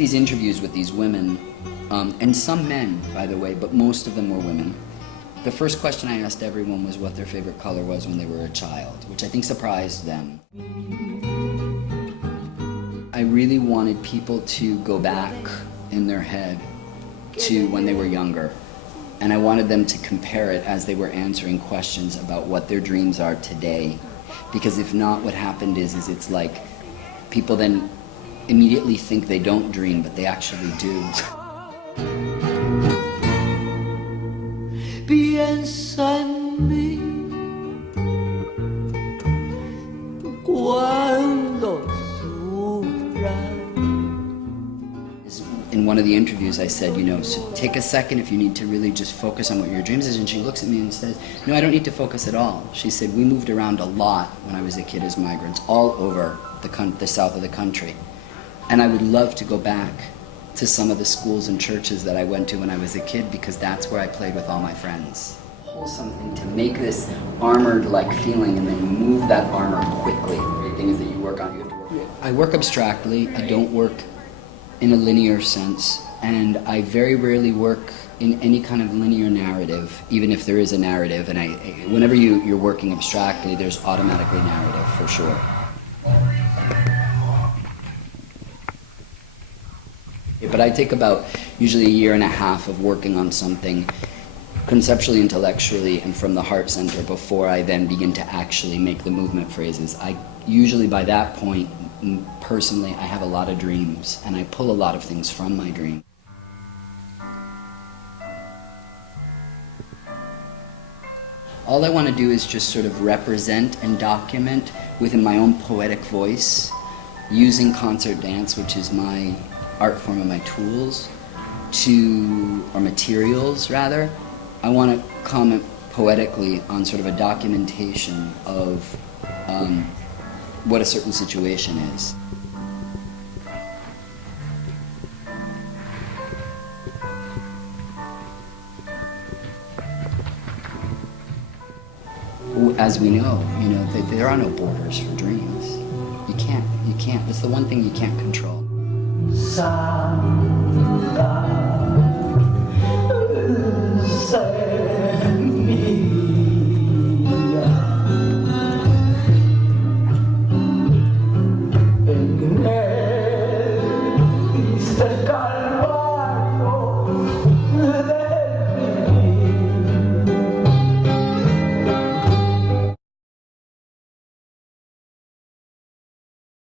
these interviews with these women, and some men, by the way, but most of them were women. The first question I asked everyone was what their favorite color was when they were a child, which I think surprised them. I really wanted people to go back in their head to when they were younger. And I wanted them to compare it as they were answering questions about what their dreams are today. Because if not, what happened is it's like people then immediately think they don't dream, but they actually do. Piensa en mí cuando sufras. In one of the interviews I said, you know, so take a second if you need to really just focus on what your dreams is, and she looks at me and says, no, I don't need to focus at all. She said, we moved around a lot when I was a kid as migrants, all over the south of the country. And I would love to go back to some of the schools and churches that I went to when I was a kid, because that's where I played with all my friends. Something to make this armored-like feeling and then move that armor quickly. The great thing is that you work on, you have to work. I work abstractly, I don't work in a linear sense, and I very rarely work in any kind of linear narrative, even if there is a narrative, and whenever you're working abstractly, there's automatically narrative, for sure. But I take about usually a year and a half of working on something conceptually, intellectually, and from the heart center before I then begin to actually make the movement phrases. I usually by that point, personally, I have a lot of dreams, and I pull a lot of things from my dream. All I want to do is just sort of represent and document within my own poetic voice, using concert dance, which is my art form and my tools, or materials rather. I want to comment poetically on sort of a documentation of what a certain situation is. As we know, you know, there are no borders for dreams. You can't, it's the one thing you can't control.